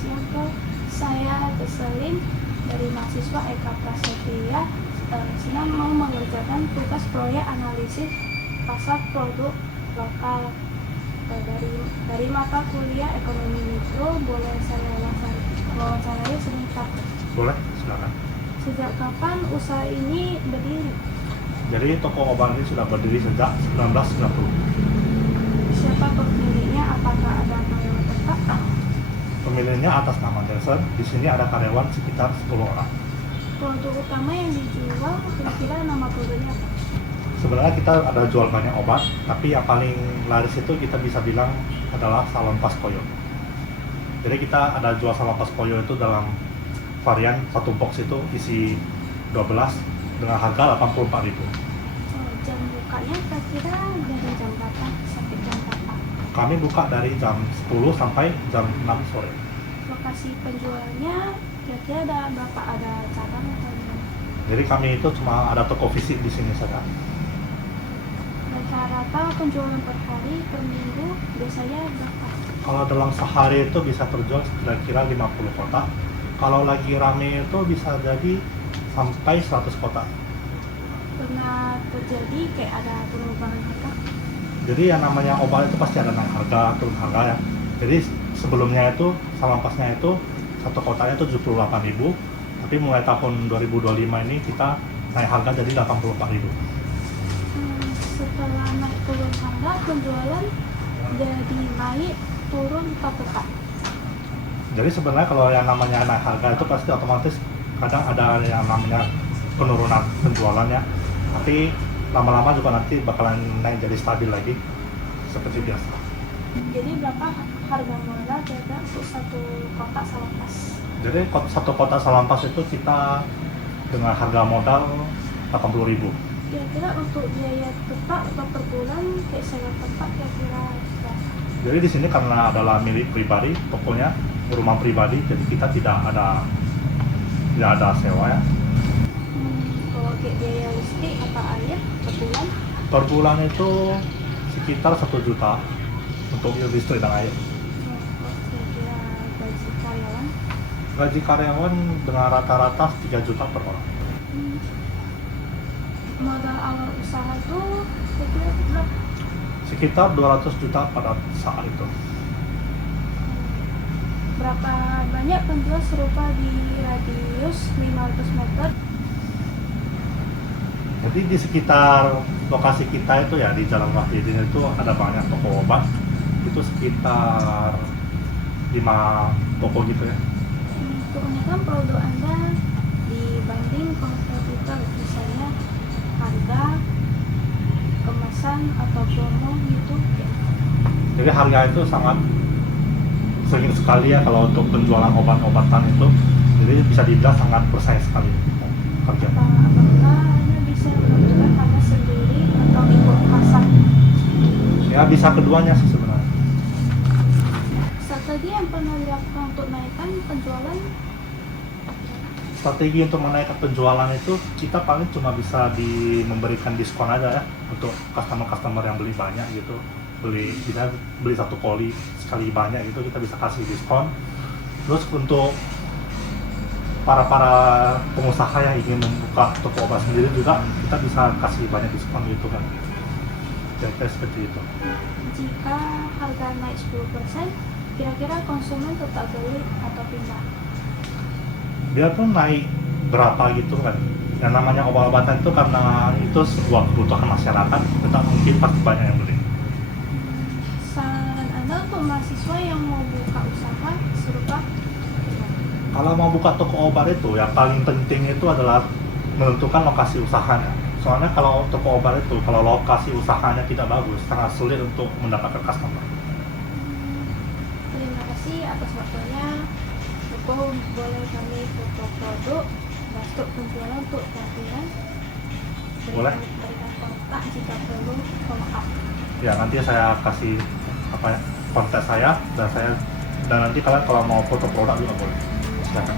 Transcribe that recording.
siang. Saya Teselin dari mahasiswa Eka Prasetya, sedang mau mengerjakan tugas proyek analisis pasar produk lokal dari mata kuliah ekonomi mikro. Boleh saya wawancarai sebentar? Boleh, silakan. Sejak kapan usaha ini berdiri? Jadi toko obat ini sudah berdiri sejak 1990. Siapa pemiliknya? Apakah ada karyawan tetap? Pemiliknya atas nama Nelson. Di sini ada karyawan sekitar 10 orang. Produk utama yang dijual kira-kira nama produknya apa? Sebenarnya kita ada jual banyak obat, tapi yang paling laris itu kita bisa bilang adalah Salonpas Koyo. Jadi kita ada jual Salonpas Koyo itu dalam varian satu box itu isi 12 dengan harga 84.000. Jam bukanya kira-kira dari jam berapa sampai jam berapa? Kami buka dari jam 10 sampai jam 6 sore. Lokasi penjualnya kira-kira ada berapa? Ada cabang atau gimana? Jadi kami itu cuma ada toko fisik di sini saja. Rata-rata penjualan per hari, per minggu biasanya berapa? Kalau dalam sehari itu bisa terjual kira-kira 50 kotak. Kalau lagi rame itu bisa jadi sampai 100 kotak. Pernah terjadi kayak ada perubahan harga? Jadi yang namanya obat itu pasti ada naik harga, turun harga ya. Jadi sebelumnya itu Salampasnya itu satu kotaknya itu 78.000, tapi mulai tahun 2025 ini kita naik harga jadi 84.000. Setelah naik turun harga, penjualan jadi naik turun atau tetap? Jadi sebenarnya kalau yang namanya naik harga itu pasti otomatis kadang ada yang namanya penurunan penjualannya, tapi lama-lama juga nanti bakalan naik jadi stabil lagi seperti biasa. Jadi berapa harga modal kira-kira untuk satu kotak Salonpas? Jadi satu kotak Salonpas itu kita dengan harga modal 80.000. Kira-kira untuk biaya tetap atau per bulan kayak sewa tempat kira-kira berapa? Jadi di sini karena adalah milik pribadi, tokonya rumah pribadi, jadi kita tidak ada sewa ya. Kalau kayak biaya listrik atau air per bulan? Per bulan itu sekitar 1 juta untuk listrik dan air. Kira-kira gaji karyawan? Gaji karyawan dengan rata-rata 3 juta per orang. Modal awal usaha tuh kira-kira berapa? Sekitar 200 juta pada saat itu. Berapa banyak penjual serupa di radius 500 meter? Jadi di sekitar lokasi kita itu ya di Jalan Wahyudin itu ada banyak toko obat. Itu sekitar 5 toko gitu ya. Kebanyakan produk Anda dibanding kompetitor, misalnya harga, kemasan, atau promo gitu. Jadi harga itu sangat sering sekali ya kalau untuk penjualan obat-obatan itu. Jadi bisa dibilang sangat bersaing sekali harga. Apakah Anda bisa menentukan harga sendiri atau ikut pasar? Ya bisa keduanya sih sebenarnya. Strategi yang pernah dilakukan untuk naikkan penjualan? Strategi untuk menaikkan penjualan itu kita paling cuma bisa memberikan diskon aja ya untuk customer yang beli banyak gitu. Bisa beli satu koli sekali banyak gitu, kita bisa kasih diskon. Terus untuk para pengusaha yang ingin membuka toko obat sendiri juga kita bisa kasih banyak diskon gitu kan. Jadi seperti itu. Jika harga naik 10%, kira-kira konsumen tetap beli atau pindah? Dia tuh naik berapa gitu kan. Yang namanya obat-obatan itu karena itu sebuah kebutuhan masyarakat, tetap mungkin pasti banyak yang beli. Saran Anda untuk mahasiswa yang mau buka usaha serupa? Kalau mau buka toko obat itu yang paling penting itu adalah menentukan lokasi usahanya. Soalnya kalau toko obat itu kalau lokasi usahanya tidak bagus, sangat sulit untuk mendapatkan customer. Terima kasih atas waktunya. Toko boleh kami foto produk, untuk penjualan untuk pelatihan. Boleh. Berikan kontak jika perlu follow up. Ya nanti saya kasih kontak saya dan nanti kalian kalau mau foto produk juga boleh. Silakan.